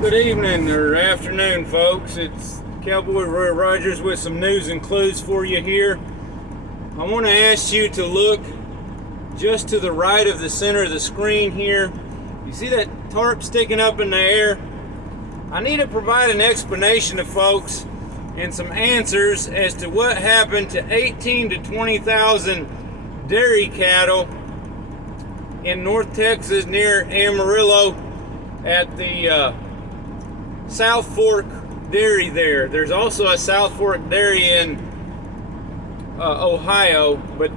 Good evening or afternoon, folks. It's Cowboy Roy Rogers with some news and clues for you here. I want to ask you to look just to the right of the center of the screen here. You see that tarp sticking up in the air? I need to provide an explanation to folks and some answers as to what happened to 18 to 20,000 dairy cattle in North Texas near Amarillo at the South Fork Dairy there. There's also a South Fork Dairy in Ohio, but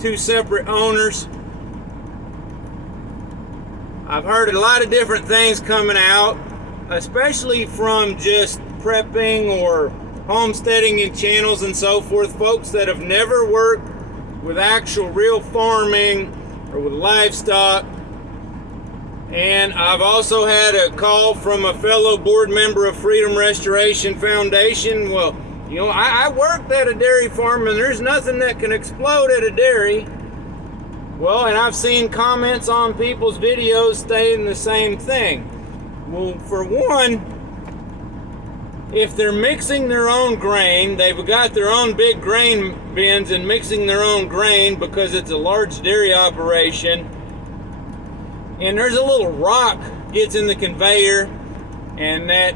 two separate owners. I've heard a lot of different things coming out, especially from just prepping or homesteading in channels and so forth, folks that have never worked with actual real farming or with livestock. And I've also had a call from a fellow board member of Freedom Restoration Foundation. Well, you know, I worked at a dairy farm and there's nothing that can explode at a dairy. Well, and I've seen comments on people's videos saying the same thing. Well, for one, if they're mixing their own grain, they've got their own big grain bins and mixing their own grain because it's a large dairy operation, and there's a little rock gets in the conveyor, and that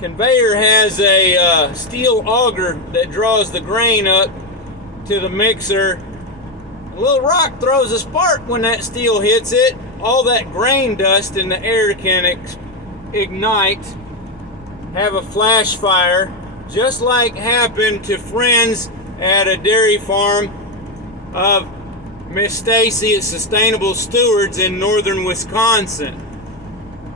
conveyor has a steel auger that draws the grain up to the mixer. A little rock throws a spark when that steel hits it. All that grain dust in the air can ignite, have a flash fire, just like happened to friends at a dairy farm of Miss Stacy at Sustainable Stewards in northern Wisconsin.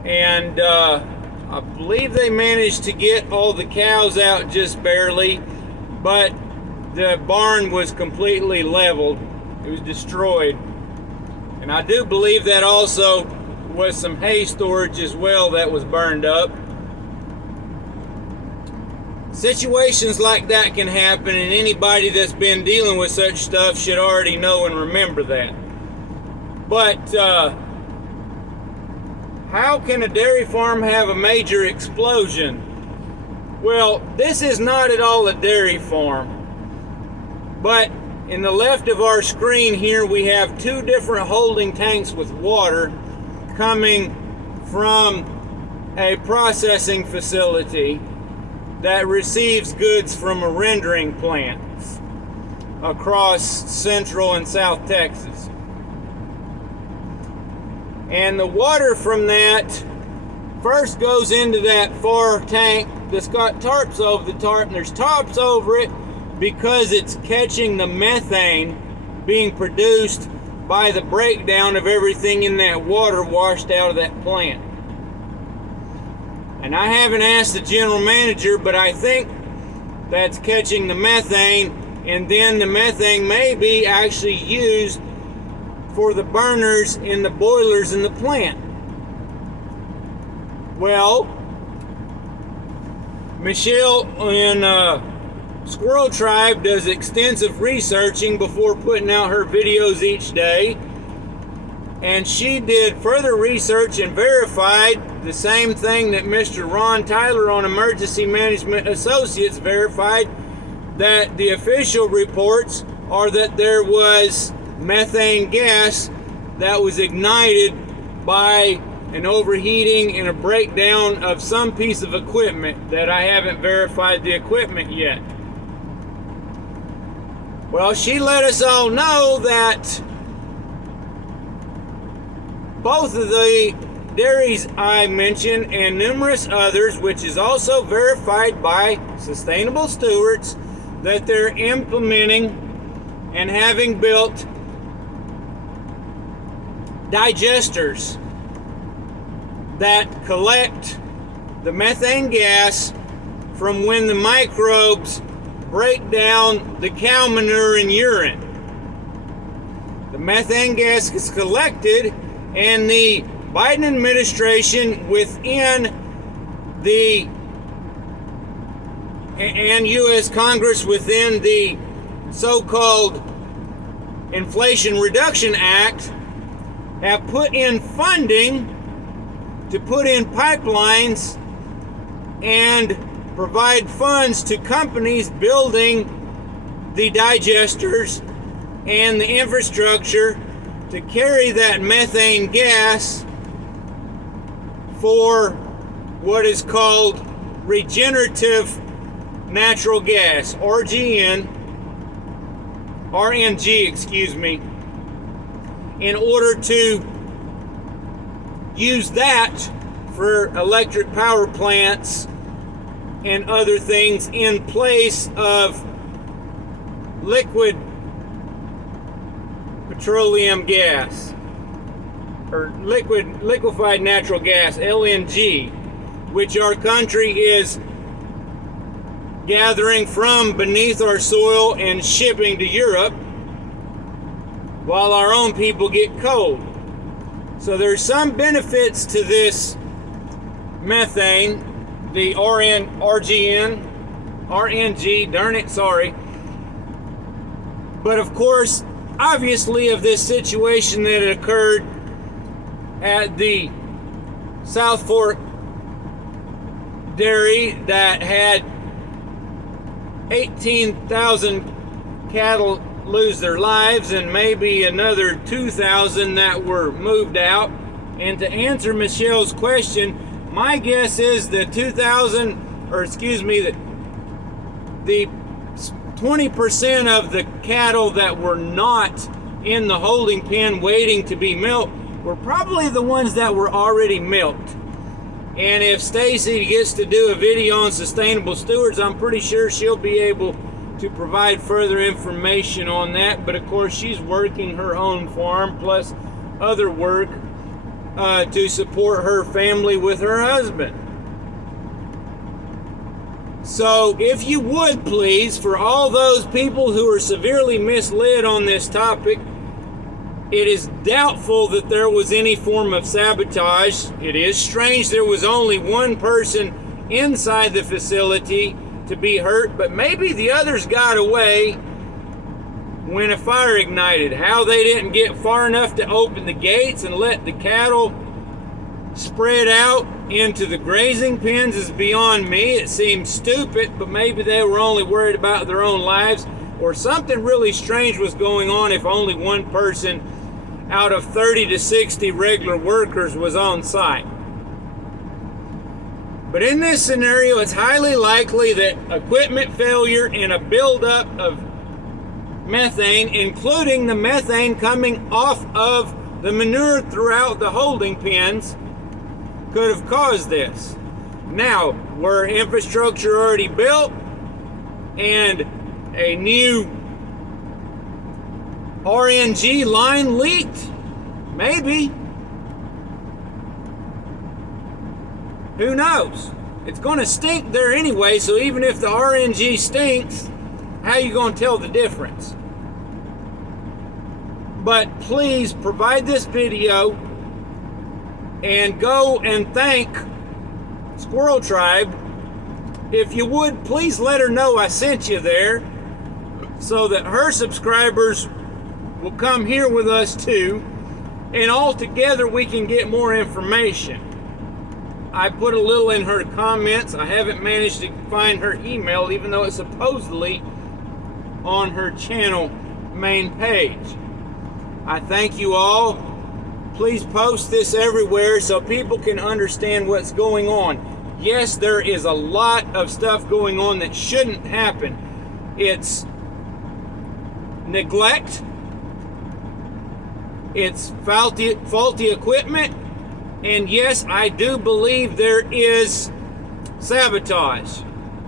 And I believe they managed to get all the cows out just barely, but the barn was completely leveled. It was destroyed. And I do believe that also was some hay storage as well that was burned up. Situations like that can happen, and anybody that's been dealing with such stuff should already know and remember that. But how can a dairy farm have a major explosion? Well, this is not at all a dairy farm, but in the left of our screen here we have two different holding tanks with water coming from a processing facility that receives goods from a rendering plant across central and south Texas. And the water from that first goes into that far tank that's got tarps over the tarp, and there's tarps over it because it's catching the methane being produced by the breakdown of everything in that water washed out of that plant. And I haven't asked the general manager, but I think that's catching the methane, and then the methane may be actually used for the burners in the boilers in the plant. Well, Michelle in Squirrel Tribe does extensive researching before putting out her videos each day, and she did further research and verified the same thing that Mr. Ron Tyler on Emergency Management Associates verified, that the official reports are that there was methane gas that was ignited by an overheating and a breakdown of some piece of equipment that I haven't verified the equipment yet. Well, she let us all know that both of the dairies I mentioned and numerous others, which is also verified by Sustainable Stewards, that they're implementing and having built digesters that collect the methane gas from when the microbes break down the cow manure and urine. The methane gas is collected, and the Biden administration within the and U.S. Congress within the so-called Inflation Reduction Act have put in funding to put in pipelines and provide funds to companies building the digesters and the infrastructure to carry that methane gas for what is called regenerative natural gas, RNG, in order to use that for electric power plants and other things in place of liquid petroleum gas or liquefied natural gas, LNG, which our country is gathering from beneath our soil and shipping to Europe while our own people get cold. So there's some benefits to this methane, the RNG, darn it, sorry. But of course, obviously, of this situation that had occurred at the South Fork dairy that had 18,000 cattle lose their lives and maybe another 2,000 that were moved out. And to answer Michelle's question, my guess is the 20% of the cattle that were not in the holding pen waiting to be milked were probably the ones that were already milked. And if Stacy gets to do a video on sustainable stewards, I'm pretty sure she'll be able to provide further information on that. But of course, she's working her own farm plus other work to support her family with her husband. So if you would please, for all those people who are severely misled on this topic, it is doubtful that there was any form of sabotage. It is strange there was only one person inside the facility to be hurt, but maybe the others got away when a fire ignited. How they didn't get far enough to open the gates and let the cattle spread out into the grazing pens is beyond me. It seems stupid, but maybe they were only worried about their own lives, or something really strange was going on if only one person out of 30 to 60 regular workers was on site. But in this scenario, it's highly likely that equipment failure and a buildup of methane, including the methane coming off of the manure throughout the holding pens, could have caused this. Now, were infrastructure already built and a new RNG line leaked? Maybe. Who knows? It's going to stink there anyway, so even if the RNG stinks, how are you going to tell the difference? But please provide this video and go and thank Squirrel Tribe. If you would, please let her know I sent you there so that her subscribers will come here with us too, and all together we can get more information. I put a little in her comments. I haven't managed to find her email, even though it's supposedly on her channel main page. I thank you all. Please post this everywhere so people can understand what's going on. Yes, there is a lot of stuff going on that shouldn't happen. It's neglect, it's faulty equipment, and yes, I do believe there is sabotage,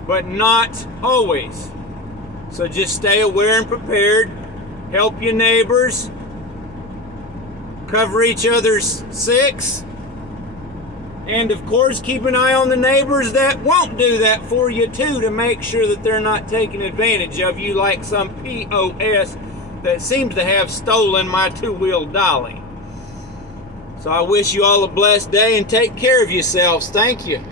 but not always. So just stay aware and prepared. Help your neighbors. Cover each other's six. And of course, keep an eye on the neighbors that won't do that for you too, to make sure that they're not taking advantage of you like some POS that seems to have stolen my two-wheel dolly. So I wish you all a blessed day and take care of yourselves. Thank you.